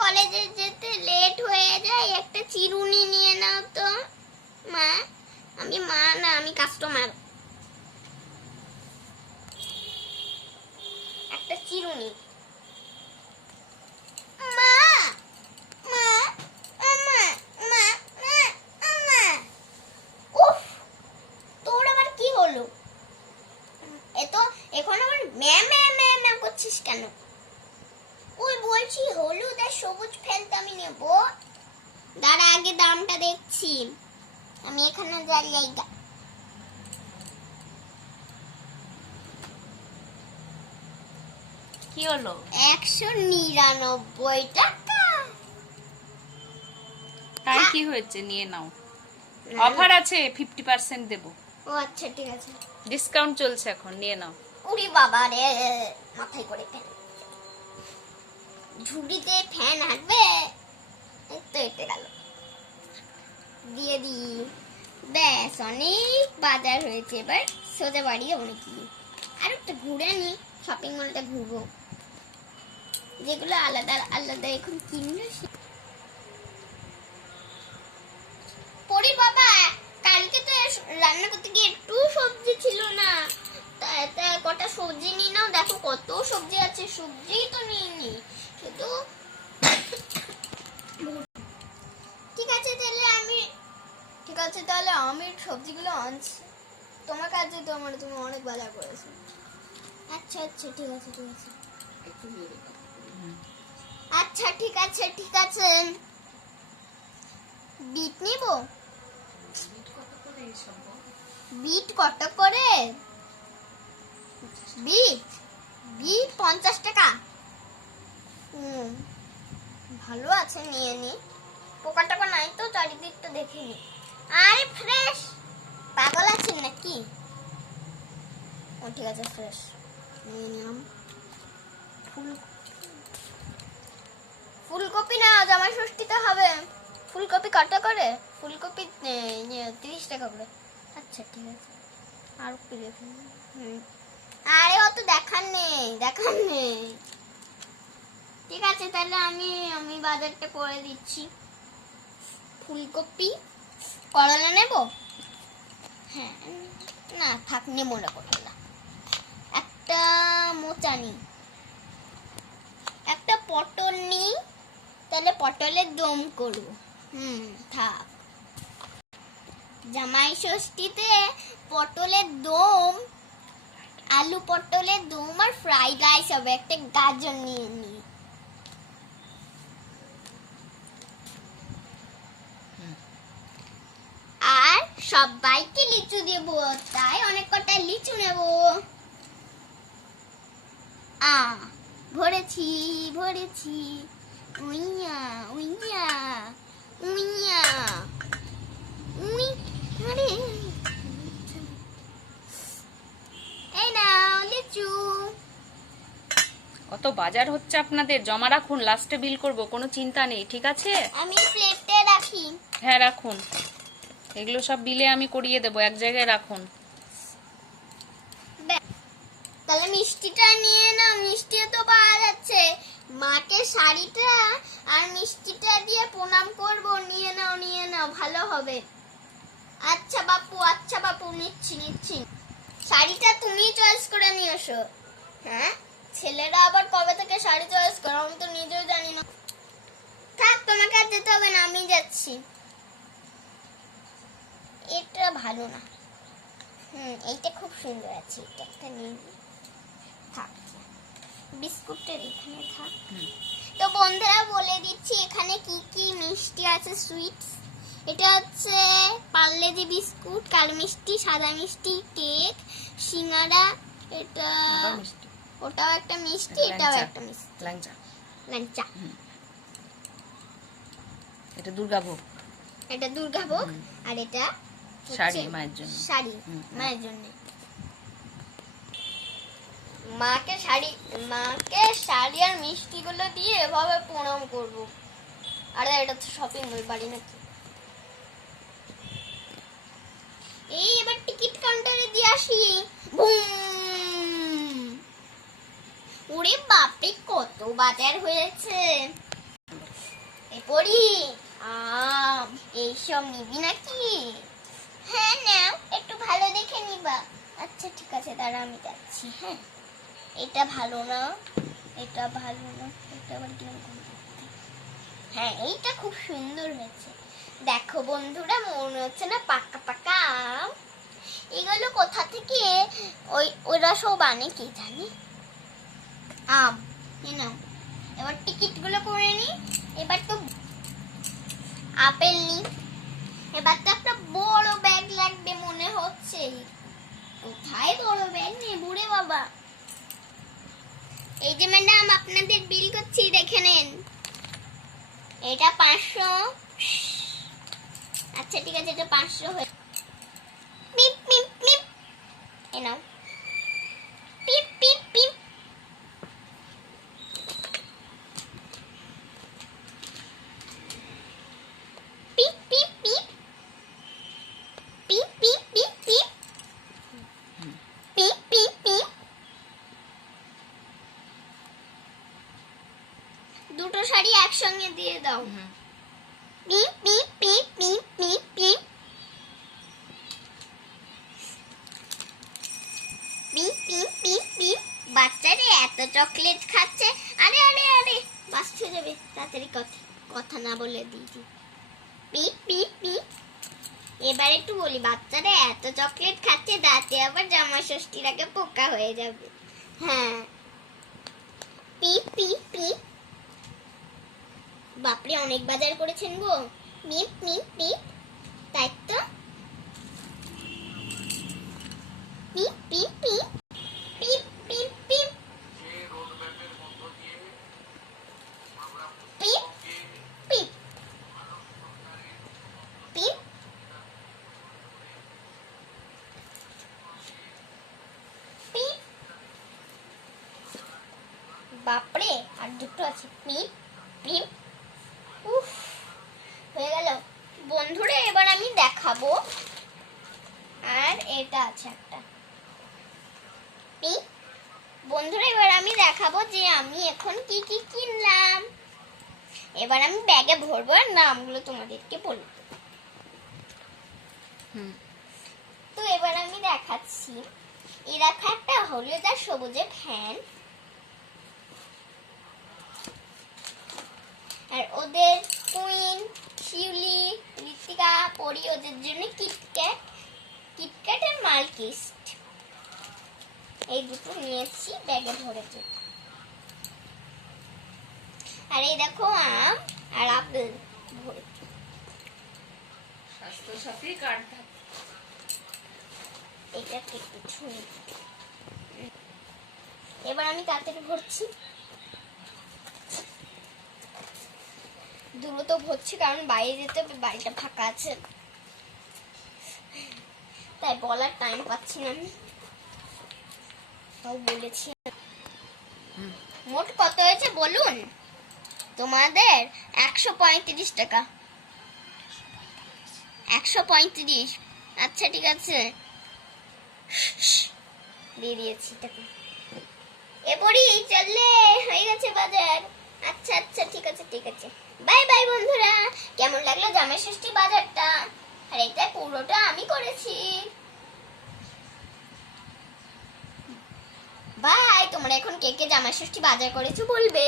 কলেজে যেতে লেট হয়ে যায়, একটা চিরুনি নিয়ে নাও তো। মা, আমি মা না, আমি কাস্টমার। একটা চিরুনি। মা মা মা মা মা। উফ, তোর আবার কি হলো? এতো এখন আবার ম্যা ম্যা ম্যা ম্যা করছিস কেন? ওই বলছি হলুদ আর সবুজ ফেলতে আমি নেব। দাঁড়া, আগে দামটা দেখছি। আমি এখানে যাই। কি হলো? 199 টাকা। তাই কি হয়েছে, নিয়ে নাও। অফার আছে, 50% দেব। ও আচ্ছা, ঠিক আছে। ডিসকাউন্ট চলছে এখন, নিয়ে নাও। উড়ি বাবা রে, মাথায় করে ফ্যান, ঝুড়িতে ফ্যান হাঁটবে। এই তো এতে গেল, দিয়ে দি। ব্যাস, অনেক বাজার হয়েছে। এবার সোজা বাড়ি যাবো নাকি? আর একটা ঘুরে নি, শপিং মলটা ঘুরবো। যেগুলো আলাদা আলাদা এখন কিনলো। পরি বাবা, কালকে তো রান্না করতে গিয়ে একটু সবজি ছিল না। তা কটা সবজি নিয়ে নাও। দেখো কত সবজি আছে, সবজি তো নিইনি শুধু। ঠিক আছে তাহলে আমি সবজিগুলো আনছি। তোমার কাছে তো তুমি অনেক বাজার করেছো। আচ্ছা ঠিক আছে। আচ্ছা ঠিক আছে। বিট নিব। বিট কত করে? বিট 50 টাকা। ভালো আছে, নিয়ে নি। পোকা টোকা নাই তো, চারিদিকটা দেখে নি। আরে ফ্রেশ, পাগল আছেন নাকি? ও ঠিক আছে, ফ্রেশ নিয়ে নিলাম। ফুলকপি না, জামাই ষষ্ঠীতে হবে। ফুলকপি কত করে? ফুলকপি 30 টাকা করে। আচ্ছা ঠিক আছে। আর একটু দেখুন। আরে অত দেখার নেই। ঠিক আছে, তাহলে আমি বাজারটা করে দিচ্ছি। ফুলকপি, করলা নেব? হ্যাঁ, না থাক, নেবো না করলা। একটা মোচা নি, একটা পটল নি, তাহলে পটলের দম করবো। থাক। জামাই ষষ্ঠীতে পটলের দম, আলু পটলের দম আর ফ্রাইড রাইস হবে। একটা গাজর নিয়ে নি। আর সবাইকে লিচু দেব, তাই অনেক কটা লিচু নেব। ভরেছি। উইয়া আরে, এই নাও লিচু। কত বাজার হচ্ছে আপনাদের, জমা রাখুন, লাস্টে বিল করব, কোনো চিন্তা নেই, ঠিক আছে? আমি প্লেটে রাখি। হ্যাঁ রাখুন, এগুলো সব বিলে আমি করিয়ে দেবো, এক জায়গায় রাখুন। তাহলে মিষ্টিটা নিয়ে নাও, মিষ্টি তো পাওয়া যাচ্ছে। মাকে শাড়িটা আর মিষ্টিটা দিয়ে প্রণাম করব। নিয়ে নাও, ভালো হবে। আচ্ছা বাপু, নিচ্ছি। শাড়িটা তুমি চয়েস করে নিয়ে এসো। হ্যাঁ, ছেলেরা আবার কবে থেকে শাড়ি চয়েস করে আমি তো নিজেও জানি না। থাক, তোমাকে আর যেতে হবে না, আমি যাচ্ছি। এটা ভালো না। এইটা খুব সুন্দর আছে, এটা একটা নিয়ে থাক। বিস্কুটের এখানে থাক। তো বন্ধুরা বলে দিচ্ছি এখানে কি কি মিষ্টি আছে, সুইটস। এটা হচ্ছে পার্লেজি বিস্কুট, কালো মিষ্টি, সাদা মিষ্টি, কেক, সিঙ্গারা। এটা ওটাও একটা মিষ্টি, এটাও একটা মিষ্টি, ল্যাংচা। এটা দুর্গাভোগ। আর এটা শাড়ি মায়ের জন্য। মায়ের জন্য। মাকে শাড়ি আর মিষ্টি গুলো দিয়ে এভাবে প্রণাম করবো। আরে এটা তো শপিং মল বাড়ি নাকি? এই এবার টিকিট কাউন্টারে দিয়ে আসি। ওরে বাপরে, কত বাজার হয়েছে। এইসব নিবি নাকি? হ্যাঁ নাও, একটু ভালো দেখে নিবা। আচ্ছা ঠিক আছে, দাঁড়া আমি যাচ্ছি। হ্যাঁ, এটা ভালো না, এটা ভালো না, এটা আবার কিরকম দেখতে? হ্যাঁ, এইটা খুব সুন্দর হয়েছে। দেখো বন্ধুরা, মনে হচ্ছে না পাকা পাকা আম? এগুলো কোথা থেকে ওরা সব আনে কি জানি। আম নাও, এবার টিকিট গুলো করে নি। এবার তো আপেল নি, এবার তো একটা বড় ব্যাগ লাগবে মনে হচ্ছে। কোথায় বড় ব্যাগ নেবো রে বাবা? এই যে ম্যাডাম, আপনাদের বিল করছি, দেখে নেন। এটা 500। আচ্ছা ঠিক আছে, এটা 500 হয়ে। পিপ পিপ পিপ, এ নাও। পিপ পিপ পিপ। পিপ পিপ পিপ। পিপ পিপ পিপ পিপ। পিপ পিপ পিপ। দুটো শাড়ি একসঙ্গে দিয়ে দাও। পিপ পিপ পিপ পিপ পিপ পিপ। পিপ পিপ পিপ পিপ। বাচ্চারে এত চকলেট খাচ্ছে। আরে আরে আরে, বাচ্চা যাবে, তাড়াতাড়ি কথা না বলে দিদি। পিপ পিপ পিপ। এবার একটু বলি, বাচ্চারা এত চকলেট খাচ্ছে, দাঁতে আবার জামা ষষ্ঠীর আগে পোকা হয়ে যাবে। হ্যাঁ, পিপ পিপ পিপ। বাপরে, অনেক বাজার করেছেন গো। পিপ পিপ পিপ। তাই তো। পিপ পিপ পিপ। পিপ পিপ পিপ। পিপ পিপ পিপ। পিপ। বাপরে, আর দুটো আছে। পিপ পিপ। উফ, হয়ে গেল বন্ধুরা। এবার আমি দেখাবো। আর এটা আছে একটা। পিপ। বন্ধুরা, এবার আমি দেখাবো যে আমি এখন কি কি কিনলাম। এবার আমি ব্যাগে ভরবো আর নামগুলো তোমাদেরকে বলবো। তো এবার আমি দেখাচ্ছি। এই দেখা একটা হলুদ আর সবুজে ফ্যান, আর ওদের কুইন, শিউলি, ঋতিকা, পরি, ওদের জন্য কিটক্যাট, কিটক্যাট আর মালকিস্ট। এই দুটো নিয়েছি ব্যাগে ভরেছি। আর এই দেখো আম আর আপেল ভরেছি। স্বাস্থ্য সাথী কার্ড। এটা একটু ছুঁয়ে। এবার আমি তাড়াতাড়ি ভরছি। দ্রুত ভরছি, কারণ বাইরে যেতে হবে, বাড়িটা ফাঁকা আছে, তাই বলার টাইম পাচ্ছি না আমি। তাও বলেছি। মোট কত হয়েছে বলুন তোমাদের? 135 টাকা। 135। আচ্ছা ঠিক আছে, দিয়ে দিয়েছি টাকা। এবারই চললে হয়ে গেছে বাজার। আচ্ছা আচ্ছা, ঠিক আছে ঠিক আছে। বাই বাই বন্ধুরা। কেমন লাগলো জামাই ষষ্ঠী বাজারটা? আর এটা পুরোটা আমি করেছি। বাই। তোমরা এখন কে কে জামাই ষষ্ঠী বাজার করেছো বলবে।